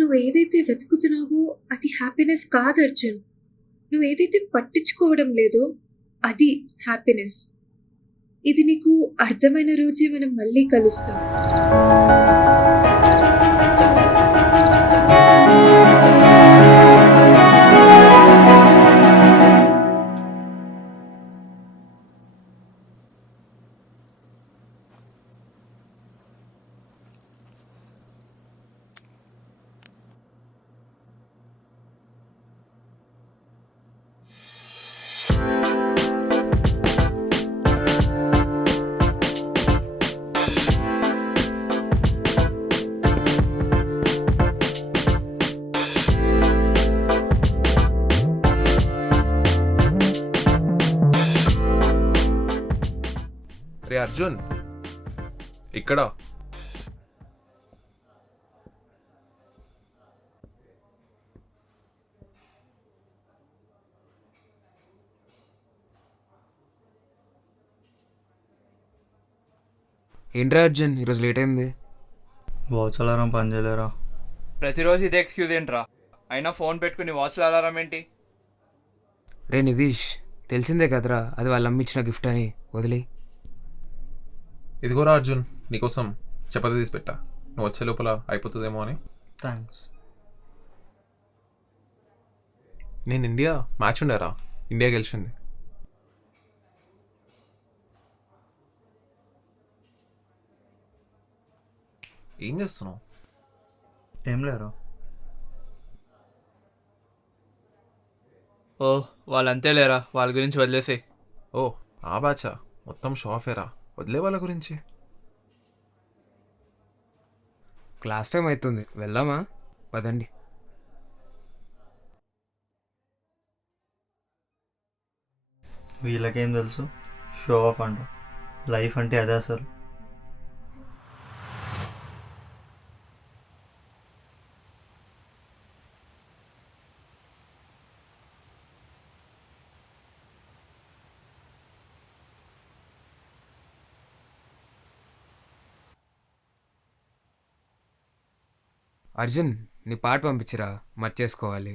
నువ్వేదైతే వెతుకుతున్నావో అది హ్యాపీనెస్ కాదు అర్జున్. నువ్వేదైతే పట్టించుకోవడం లేదో అది హ్యాపీనెస్. ఇది నీకు అర్థమైన రోజే మనం మళ్ళీ కలుస్తాం. రే అర్జున్, ఇక్కడ ఏంట్రా అర్జున్, ఈరోజు లేట్ అయింది. వాచ్ అలారం పని చేయలేరా? ప్రతిరోజు ఇదే ఎక్స్క్యూజ్ ఏంట్రా? అయినా ఫోన్ పెట్టుకుని వాచ్లో అలారం ఏంటి? రే నితీష్, తెలిసిందే కదరా అది వాళ్ళ అమ్మిచ్చిన గిఫ్ట్ అని. వదిలే. ఇదిగోరా అర్జున్, నీకోసం చపాతీ తీసి పెట్టా. నువ్వు వచ్చే లోపల అయిపోతుందేమో అని. థ్యాంక్స్. నేను ఇండియా మ్యాచ్ ఉండేరా, ఇండియా గెలిచింది. ఏం చేస్తున్నావు? ఏం లేరా? ఓ వాళ్ళంతే లేరా, వాళ్ళ గురించి వదిలేసే. ఓ ఆ బ్యాచా, మొత్తం షాఫేరా, వదిలే వాళ్ళ గురించి. క్లాస్ టైం అవుతుంది, వెళ్దామా? పదండి. వీళ్ళకేం తెలుసు షో ఆఫ్ అంట. లైఫ్ అంటే అదే అసలు. అర్జున్, నీ పాట పంపించిరా, మర్చేసుకోవాలి.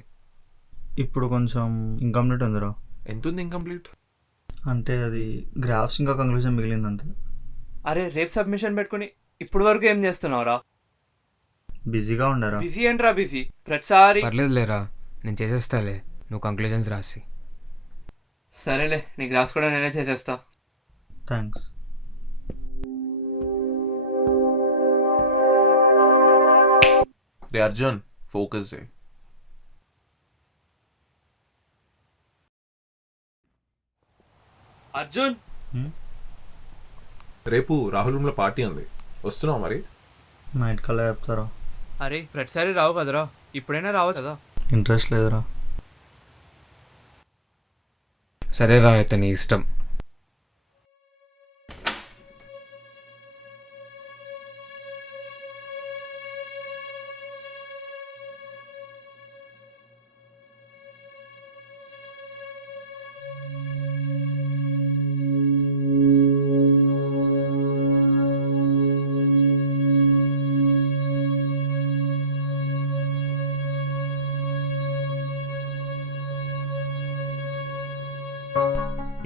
ఇప్పుడు కొంచెం ఇన్కంప్లీట్ ఉందిరా. ఎంత ఉంది ఇన్కంప్లీట్? అంటే అది గ్రాఫ్స్ ఇంకా కంక్లూజన్ మిగిలింది అంతే. అరే రేపు సబ్మిషన్ పెట్టుకుని ఇప్పుడు వరకు ఏం చేస్తున్నావురా? బిజీగా ఉండరా? బిజీ ఏంట్రా బిజీ? ప్రతిసారి పర్లేదు లేరా, నేను చేసేస్తాలే, నువ్వు కంక్లూజన్స్ రాసి. సరేలే, నీ క్లాస్ కూడా నేనే చేసేస్తా. థ్యాంక్స్. రే అర్జున్, ఫోకస్ చేయి. అర్జున్, రేపు రాహుల్ రూమ్లో పార్టీ ఉంది, వస్తున్నావు మరి? నైట్ కల్లా చెప్తారా? అరే ప్రతిసారి రావు కదరా, ఇప్పుడైనా రావచ్చు కదా. ఇంట్రెస్ట్ లేదురా. సరేరా, అయితే నీ ఇష్టం.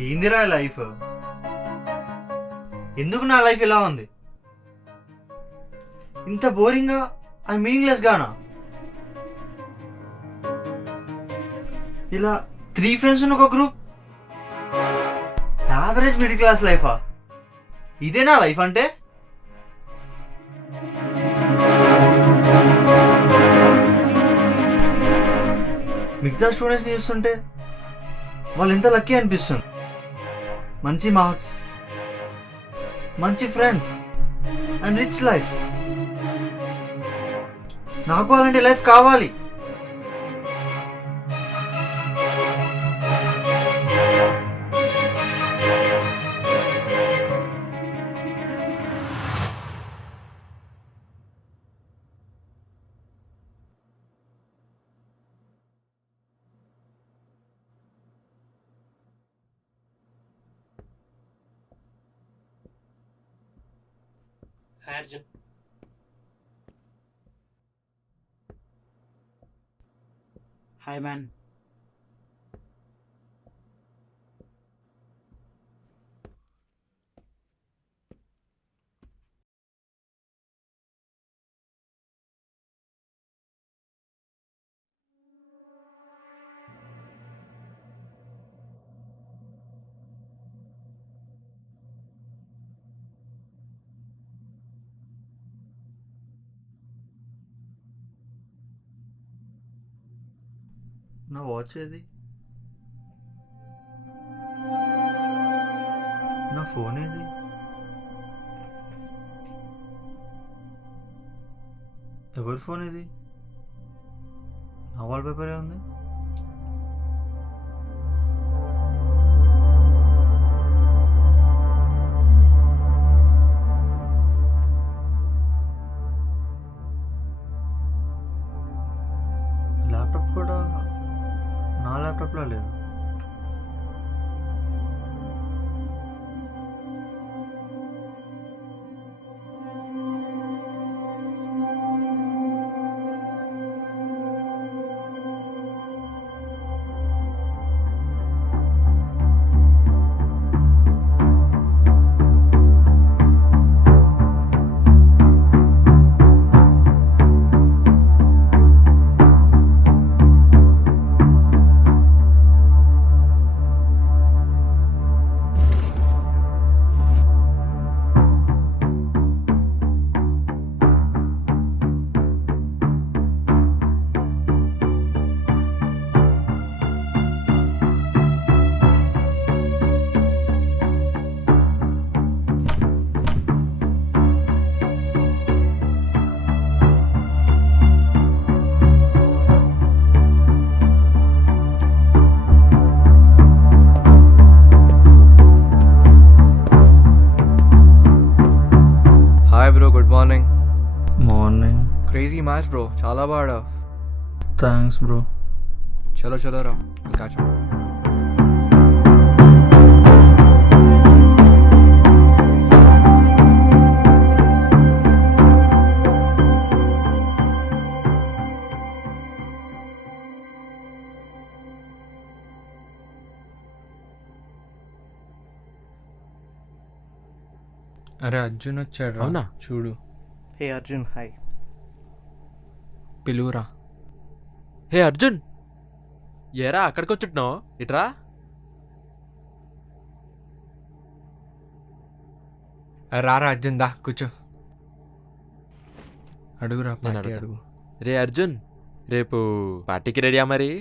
ఏందిరా లైఫ్? ఎందుకు నా లైఫ్ ఇలా ఉంది? ఇంత బోరింగ్గా అండ్ మీనింగ్లెస్ గానా? ఇలా 3 ఫ్రెండ్స్ ఉన్న ఒక గ్రూప్, యావరేజ్ మిడిల్ క్లాస్ లైఫా? ఇదేనా లైఫ్ అంటే? మిగతా స్టూడెంట్స్ని చూస్తుంటే వాళ్ళు ఎంత లక్కీ అనిపిస్తుంది. మంచి మార్క్స్, మంచి ఫ్రెండ్స్ అండ్ రిచ్ లైఫ్. నాకు అలాంటి లైఫ్ కావాలి. Arjun, hi man. నా వాచ్ ఏది? నా ఫోన్ ఏది? ఎవరి ఫోన్ ఇది? నా వాల్ పేపరే ఉంది. ల్యాప్టాప్ కూడా నా ల్యాప్టాప్లో లేదు. Hi bro, good morning. Morning. Crazy match bro, చాలా బాగా. Thanks bro. చలో చలో రా, క్యాచ్. అరే అర్జున్ వచ్చాడు. అవునా? చూడు. హే అర్జున్, హాయ్. పిలువురా. హే అర్జున్, ఏరా అక్కడికి వచ్చుట్నావు? ఇట్రా. రారా అర్జున్, దా కూర్చో. అడుగురా, నేను పార్టీ అడుగుతా. అడుగు. రే అర్జున్, రేపు పార్టీకి రెడీయా మరి?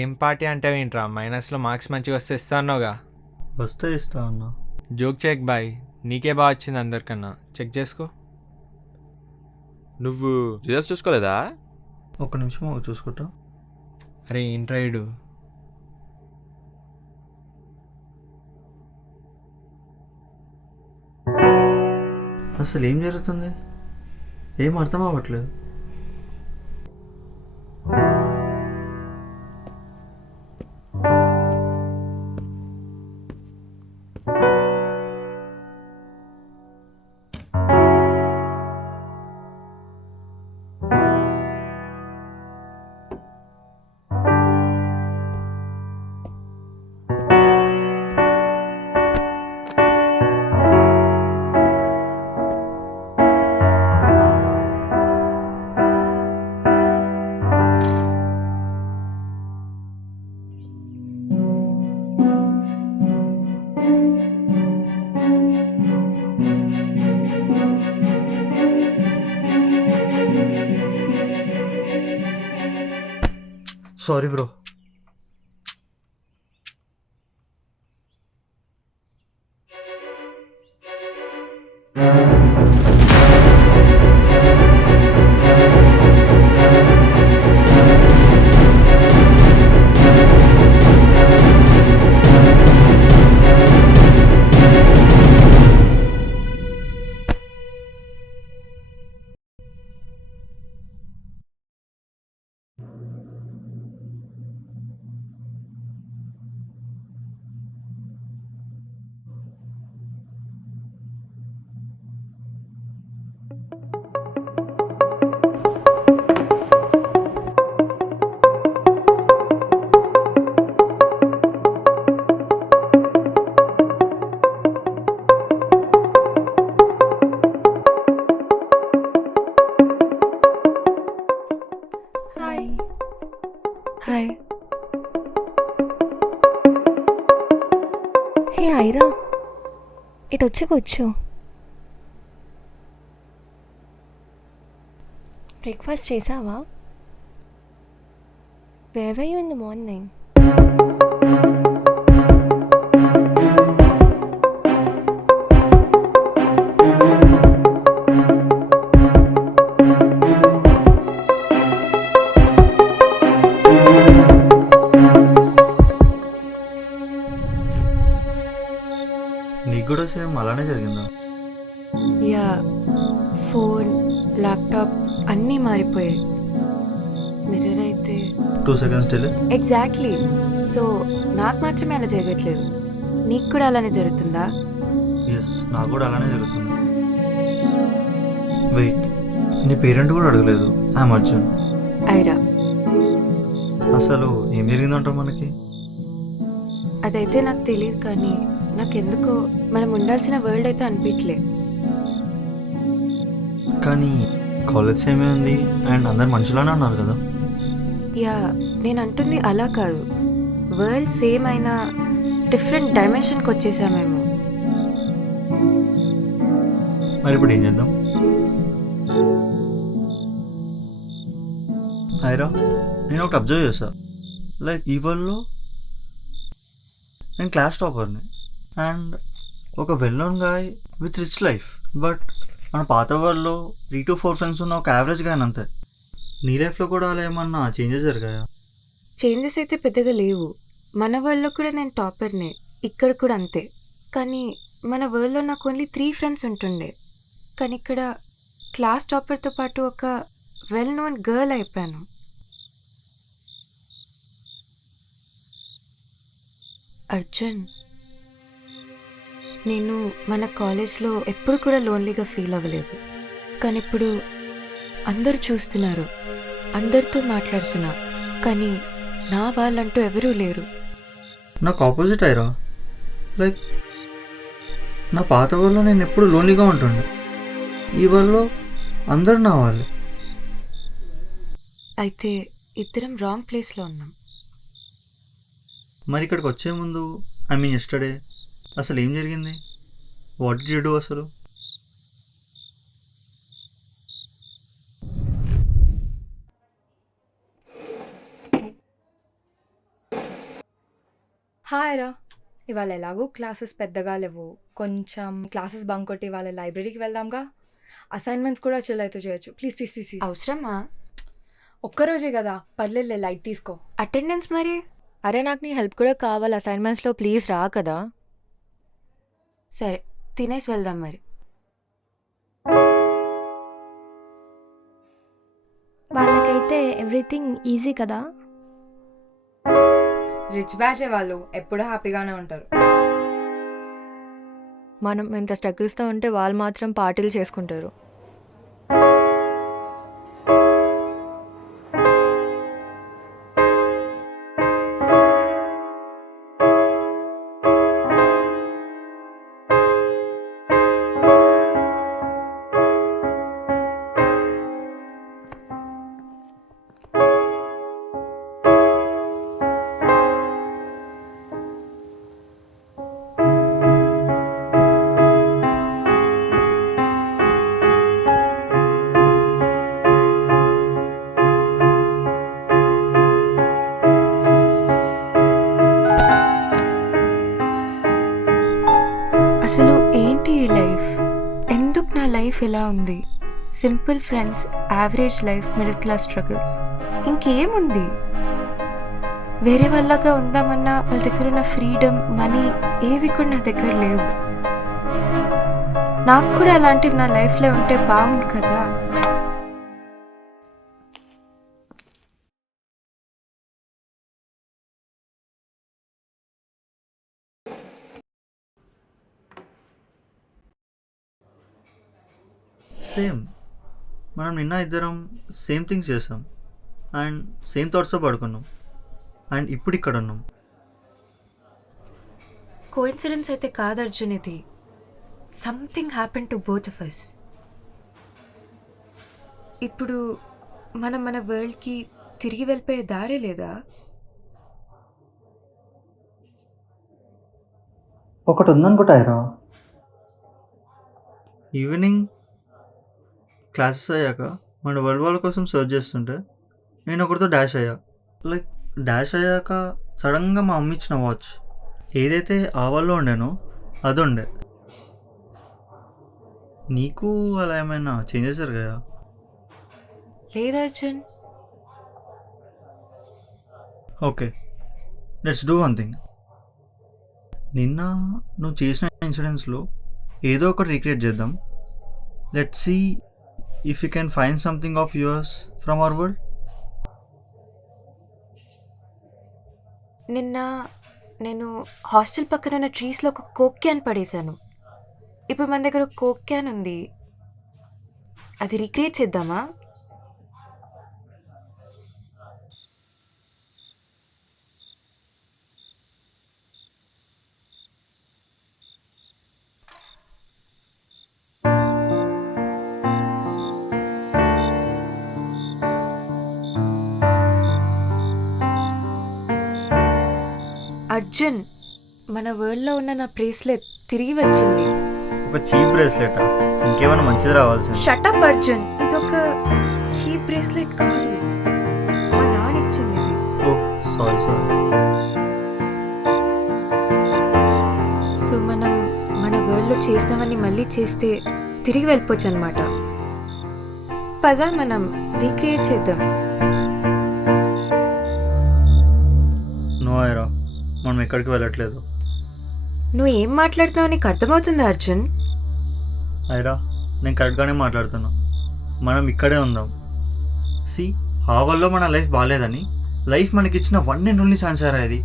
ఏం పార్టీ అంటే ఏంట్రా? మైనస్లో మార్క్స్ మంచిగా వస్తే ఇస్తా అన్నావుగా. వస్తే ఇస్తా అన్నా. జోక్ చెక్ బాయ్, నీకే బాగా వచ్చింది అందరికన్నా. చెక్ చేసుకో. నువ్వు రిజల్ట్స్ చూసుకోలేదా? ఒక్క నిమిషం చూసుకుంటా. అరే ఏంట్రా ఇడు? అసలు ఏం జరుగుతుంది? ఏం అర్థం అవ్వట్లేదు. Sorry bro. ఇటు వచ్చి కూర్చో. బ్రేక్ఫాస్ట్ చేసావా? Where were you in the morning? నీకు కూడా సేమ్ అలానే జరిగిందా? యా, ఫోన్, ల్యాప్టాప్ అన్నీ మారిపోయాయి. మిర్రర్ అయితే 2 seconds డిలే. ఎగ్జాక్ట్లీ. సో నాకు మాత్రమే అలా జరగట్లేదు, నీకు కూడా అలానే జరుగుతుందా? ఎస్, నాకు కూడా అలానే జరుగుతుంది. వెయిట్, నీ పేరెంట్ కూడా అడగలేదు ఐఎమ్ అర్జున్. ఐరా, అసలు ఏం జరిగిందంటావు మనకి? అదైతే నాకు తెలియదు, కానీ నాకెందుకో మనం ఉండాల్సిన వరల్డ్ అయితే అనిపించలే. కానీ కాలేజ్ సేమే ఉంది అండ్ అందరు మనుషులానే ఉన్నారు కదా. యా, నేను అంటుంది అలా కాదు, వరల్డ్ సేమ్ అయినా డిఫరెంట్ డైమెన్షన్కి వచ్చేసామేమో. మరి ఇప్పుడు ఏం చేద్దాం? ఐరా, నేను ఒకటి అబ్జర్వ్ చేస్తా. లైక్ ఈ వరల్డ్లో నేను క్లాస్ టాపర్ని అండ్ ఒక well known guy with rich life. But మన పాత వరల్డ్లో 3 to 4 ఫ్రెండ్స్ ఉన్న ఒక యావరేజ్ గాయ్ అంతే. నీ లైఫ్లో కూడా అలా ఏమన్నా చేంజెస్ జరిగాయా? చేంజెస్ అయితే పెద్దగా లేవు. మన వరల్డ్లో కూడా నేను టాపర్నే, ఇక్కడ కూడా అంతే. కానీ మన వరల్డ్లో నాకు ఓన్లీ 3 ఫ్రెండ్స్ ఉంటుండే, కానీ ఇక్కడ క్లాస్ టాపర్తో పాటు ఒక వెల్ నోన్ గర్ల్ అయిపోయాను. అర్జున్, నేను మన కాలేజ్లో ఎప్పుడు కూడా లోన్లీగా ఫీల్ అవ్వలేదు, కానీ ఇప్పుడు అందరూ చూస్తున్నారు, అందరితో మాట్లాడుతున్నా, కానీ నా వాళ్ళంటూ ఎవరూ లేరు. నాకు ఆపోజిట్ ఐరా. లైక్ నా పాత వరల్డ్లో నేను ఎప్పుడు లోన్లీగా ఉంటుండే, ఈ వరల్డ్లో అందరు నా వాళ్ళే. అయితే ఇద్దరం రాంగ్ ప్లేస్లో ఉన్నాం. మరి ఇక్కడికి వచ్చే ముందు ఐ మీన్ ఎస్టర్డే అసలు ఏం జరిగింది? వాట్ డిడ్ యూ డూ అసలు? హాయ్ రా, ఇవాళ ఎలాగో క్లాసెస్ పెద్దగా లేవు, కొంచెం క్లాసెస్ బంక్ కొట్టి ఇవాళ లైబ్రరీకి వెళ్దాంగా. అసైన్మెంట్స్ కూడా చిల్ అయితే చేయొచ్చు. Please please please please. అవసరమా? ఒక్కరోజే కదా, పర్లేదులే, లైట్ తీసుకో. అటెండెన్స్ మరి? అరే నాకు నీ హెల్ప్ కూడా కావాలి అసైన్మెంట్స్లో, ప్లీజ్ రా కదా. సరే, తినేసి వెళ్దాం మరి. వాళ్ళకైతే ఎవ్రీథింగ్ ఈజీ కదా. రిచ్ బ్యాచే వాళ్ళు, ఎప్పుడూ హ్యాపీగానే ఉంటారు. మనం ఇంత స్ట్రగుల్స్తో ఉంటే వాళ్ళు మాత్రం పార్టీలు చేసుకుంటారు. అసలు ఏంటి ఈ లైఫ్? ఎందుకు నా లైఫ్ ఇలా ఉంది? Simple friends, average life, middle class struggles, ఇంకేముంది? వేరే వాళ్ళగా ఉందామన్నా వాళ్ళ దగ్గర ఉన్న ఫ్రీడమ్, మనీ ఏవి కూడా నా దగ్గర లేవు. నాకు కూడా అలాంటివి నా లైఫ్లో ఉంటే బాగుండు కదా. సేమ్, మనం నిన్న ఇద్దరం సేమ్ థింగ్స్ చేసాం అండ్ సేమ్ థాట్స్తో పడుకున్నాం అండ్ ఇప్పుడు ఇక్కడ ఉన్నాం. కోఇన్సిడెన్స్ అయితే కాదు అర్జున్, ఇది something happen to both of us. ఇప్పుడు మనం మన వరల్డ్కి తిరిగి వెళ్ళిపోయే దారే లేదా? ఒకటి ఉందనుకుంటారా, ఈవినింగ్ క్లాసెస్ అయ్యాక మన వరల్డ్ వాళ్ళ కోసం సర్చ్ చేస్తుంటే నేను ఒకరితో డాష్ అయ్యా. లైక్ డాష్ అయ్యాక సడన్గా మా అమ్మ ఇచ్చిన వాచ్ ఏదైతే ఆ వాళ్ళలో ఉండేనో అది ఉండే. నీకు అలా ఏమైనా చేంజెస్ జరిగాయా? లేదు Arjun. Okay, let's do one thing. నిన్న నువ్వు చేసిన ఇన్సిడెంట్స్లో ఏదో ఒకటి రీక్రియేట్ చేద్దాం. Let's see if you can find something of yours from our world. నిన్న నేను హాస్టల్ పక్కన ఉన్న ట్రీస్లో ఒక కోక్ క్యాన్ పడేశాను. ఇప్పుడు మన దగ్గర ఒక కోక్ క్యాన్ ఉంది, అది రీక్రియేట్ చేద్దామా? అర్జున్, మన వరల్డ్లో ఉన్న నా బ్రేస్లెట్ తిరిగి వచ్చింది. ఒక చీప్ బ్రేస్లెట్, ఇంకేమైనా మంచిది రావాల్సింది. షటప్ అర్జున్, ఇదొక చీప్ బ్రేస్లెట్ కాదు, మా నాన్న ఇచ్చింది ఇది. ఓ సారీ. సో మనం మన వరల్డ్లో చేసినవన్నీ మళ్ళీ చేస్తే తిరిగి వెళ్ళిపోవచ్చు అనమాట. పదా మనం రీక్రియేట్ చేద్దాం. నో ఐరా, మనం ఎక్కడికి వెళ్ళట్లేదు. నువ్వు ఏం మాట్లాడుతున్నావు నీకు అర్థమవుతుందా అర్జున్? ఐరా, నేను కరెక్ట్గానే మాట్లాడుతున్నా. మనం ఇక్కడే ఉందాం. సి, ఆ వల్ల మన లైఫ్ బాగాలేదని లైఫ్ మనకి ఇచ్చిన వన్ అండ్ ఓన్లీ ఛాన్స్ ఆరా ఇది.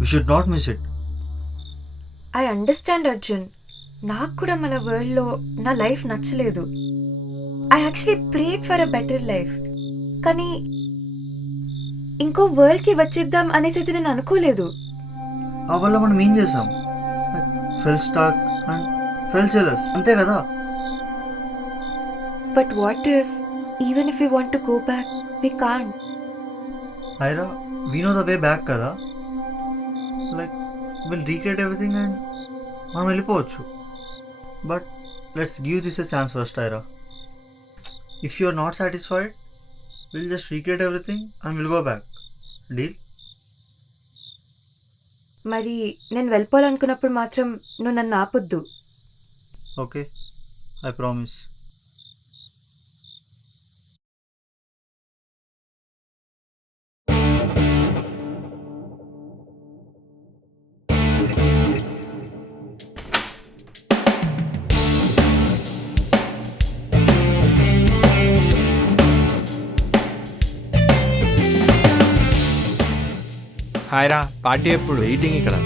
We should not miss it. I understand Arjun, నాకు కూడా మన వరల్డ్లో నా లైఫ్ నచ్చలేదు. I actually prayed for a better life. కానీ ఇంకో వరల్డ్కి వచ్చేద్దాం అనేసి అయితే నేను అనుకోలేదు. ఆ వల్ల మనం ఏం చేసాం? Felt stuck and felt jealous, అంతే కదా. But what if even if you want to go back we can't? Aira, we know the way back కదా. Like we'll recreate everything and మనం వెళ్ళిపోవచ్చు. But let's give this a chance first Aira. If you are not satisfied, we'll just recreate everything and we'll go back. Deal? మరి నేను వెళ్ళిపోవాలనుకున్నప్పుడు మాత్రం నువ్వు నన్ను ఆపొద్దు. Okay, I promise. హాయ్ రా, పార్టీ ఎప్పుడు? వెయిటింగ్ ఇక్కడ.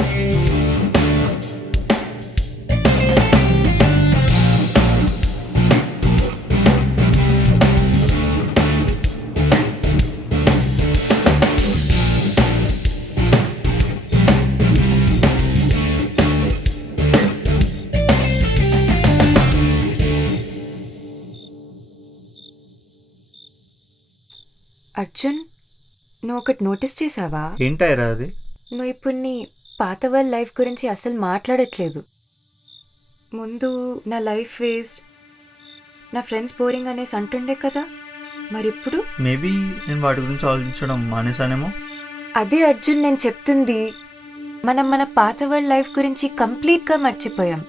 అర్జున్, నువ్వు ఒకటి నోటీస్ చేసావా? ఏంటైరా అది? నువ్వు ఇప్పుడు నీ పాత వాళ్ళ లైఫ్ గురించి అసలు మాట్లాడట్లేదు. ముందు నా లైఫ్ వేస్ట్, నా ఫ్రెండ్స్ బోరింగ్ అనేసి అంటుండే కదా, మరి ఇప్పుడు? మేబీ నేను వాటి గురించి ఆలోచించడం మానేసానేమో. అదే అర్జున్ నేను చెప్తుంది, మనం మన పాత వాళ్ళ లైఫ్ గురించి కంప్లీట్గా మర్చిపోయాం.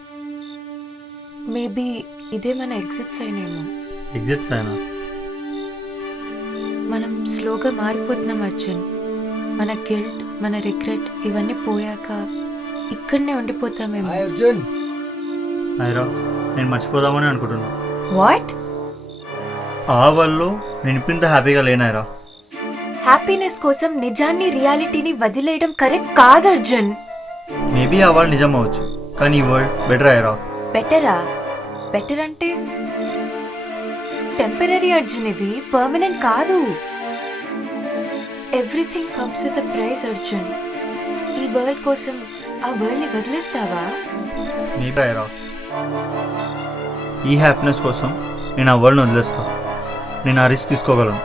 మేబీ ఇదే మన ఎగ్జిట్స్ అయినేమో. ఎగ్జిట్స్ అయినా? మనం స్లోగా మారిపోతున్నాం అర్జున్. మన గిల్ట్, మన రిగ్రెట్ ఇవన్నీ పోయాక ఇక్కడనే ఉండిపోతామేమో. అర్జున్, ఐరా, నేను మర్చిపోదామని అనుకుంటున్నా. వాట్? ఆ వల్ల నేను ఇప్పుడు ఇంత హ్యాపీగా లేనాయిరా. హ్యాపీనెస్ కోసం నిజాన్ని, రియాలిటీని వదిలేయడం కరెక్ట్ కాదు అర్జున్. మేబీ ఆ వరల్డ్ నిజం అవ్వచ్చు, కానీ ఈ వరల్డ్ బెటర్ అయ్యారా. బెటరా? బెటర్ అంటే టెంపరీ అర్జున్, ఇది పర్మనెంట్ కాదు. Everything comes with a price Arjun. ఈ వరల్డ్ కోసం ఆ వరల్డ్ని వదిలేస్తావా? మేబీ అయ్యారా, ఈ హ్యాపీనెస్ కోసం నేను ఆ వరల్డ్ని వదిలేస్తా. నేను ఆ రిస్క్ తీసుకోగలను.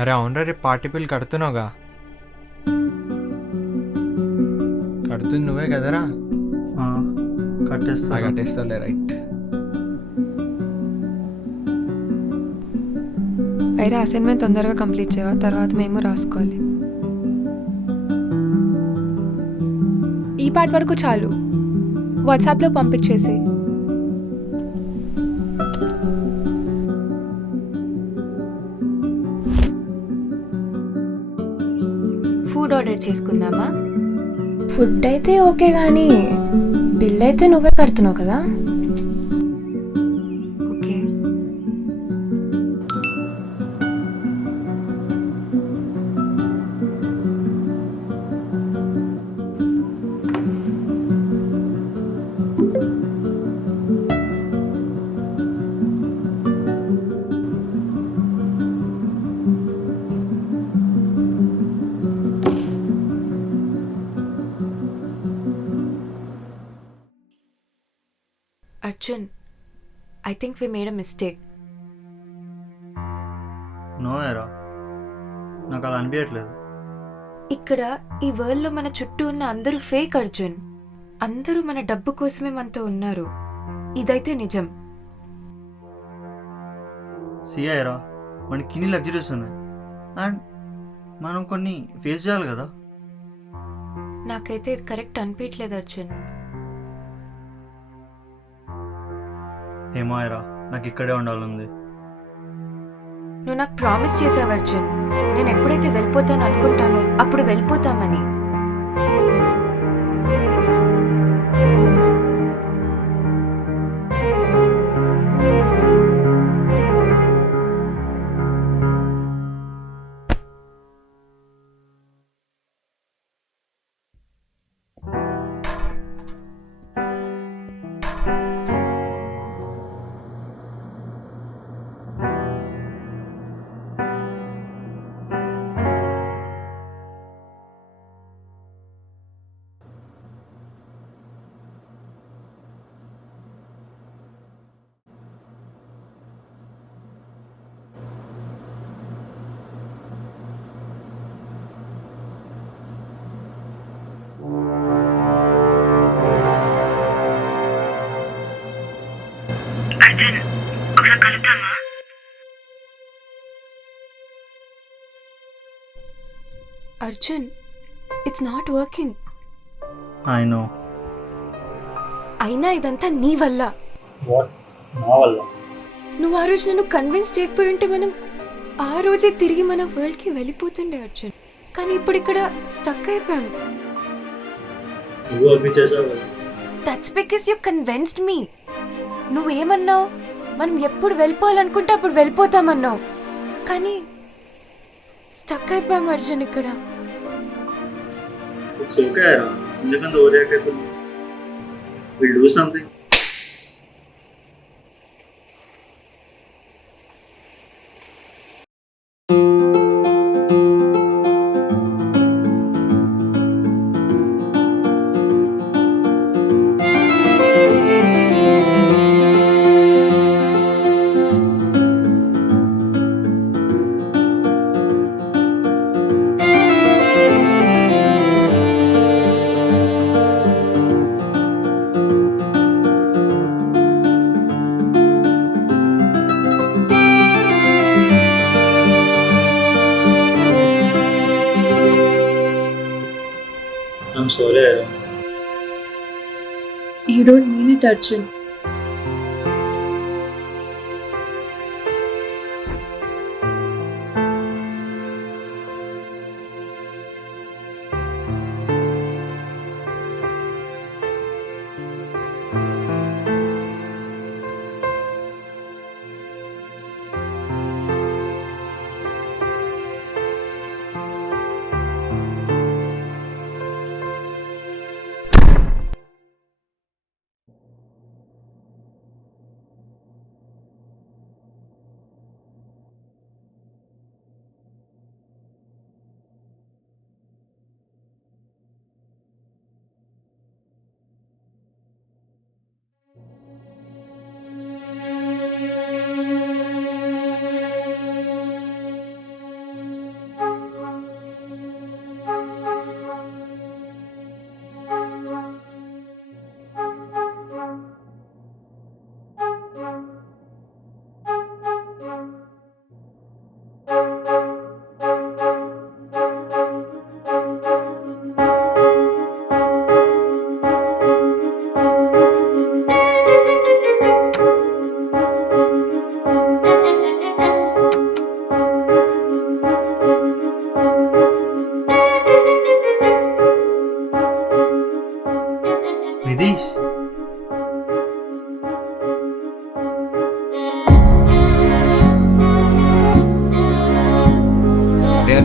అరే అవునరా, రేపు పార్టీ బిల్ కడుతున్నావుగా? చెప్తుంది నువ్వే కదరా. కట్టేస్తా. కట్టేస్తాలే, రైట్. అయితే అసైన్మెంట్ తొందరగా కంప్లీట్ చేయవా, తర్వాత మేము రాసుకోవాలి. ఈ పార్ట్ వరకు చాలు, వాట్సాప్లో పంపించేసి. ఫుడ్ ఆర్డర్ చేసుకుందామా? ఫుడ్ అయితే ఓకే కానీ బిల్ అయితే నువ్వే కడుతున్నావు కదా. Okay. Arjun, I think we made a mistake. No ఏరా, నాకు అలా అనిపించట్లేదు. ఇక్కడ ఈ వరల్డ్లో మన చుట్టూ ఉన్న అందరూ ఫేక్ అర్జున్. అందరూ మన డబ్బు కోసమే మనతో ఉన్నారు. ఇదైతే నిజం. సియారా, మనకి ఇన్ని లగ్జరీస్ ఉన్నాయి అండ్ మనం కొన్ని ఫేస్ చేయాలి కదా. నాకైతే ఇది కరెక్ట్ అనిపించలేదు అర్జున్. ఏమో ఏరా, నాకు ఇక్కడే ఉండాలంది. నువ్వు నాకు ప్రామిస్ చేసావు అర్జున్, నేను ఎప్పుడైతే వెళ్ళిపోతాను అనుకుంటానో అప్పుడు వెళ్ళిపోతామని. Arjun, it's not working. I know. అయినా ఇదంతా నీ వల్ల. వాట్? నా వల్ల? నువ్వు ఆ రోజు నన్ను కన్విన్స్ చేయకపోయి ఉంటే మనం ఆ రోజే తిరిగి మన వరల్డ్కి వెళ్ళిపోతుండే అర్జున్. కానీ ఇప్పుడు ఇక్కడ స్టక్ అయిపోయాం. దట్స్ బికాస్ యూ కన్విన్స్డ్ మీ. నువ్వేమన్నావు? మనం ఎప్పుడు వెళ్ళిపోవాలనుకుంటే అప్పుడు వెళ్ళిపోతామన్నావు. కానీ స్టక్ అయిపోయాం అర్జున్ ఇక్కడ. It's okay, Ira. ఎందుకంత ఓవర్యాక్ట్ అవుతుంది? We'll do something. I'm sorry, Ira. You don't mean it, Arjun.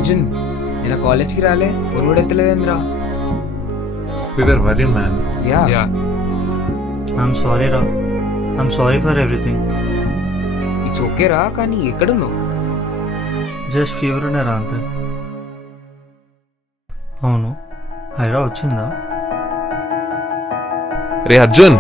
Arjun నేను కాలేజ్కి రాలే, ఫోన్ కూడా ఎత్తలేదేంద్రా. We were worried man. Ya I'm sorry రా, I'm sorry for everything. It's okay రా, కానీ ఎక్కడున్నావు? జస్ట్ ఫీవర్ ఉండేరా అంతే. అవును, హైరా వచ్చిందా? రే అర్జున్,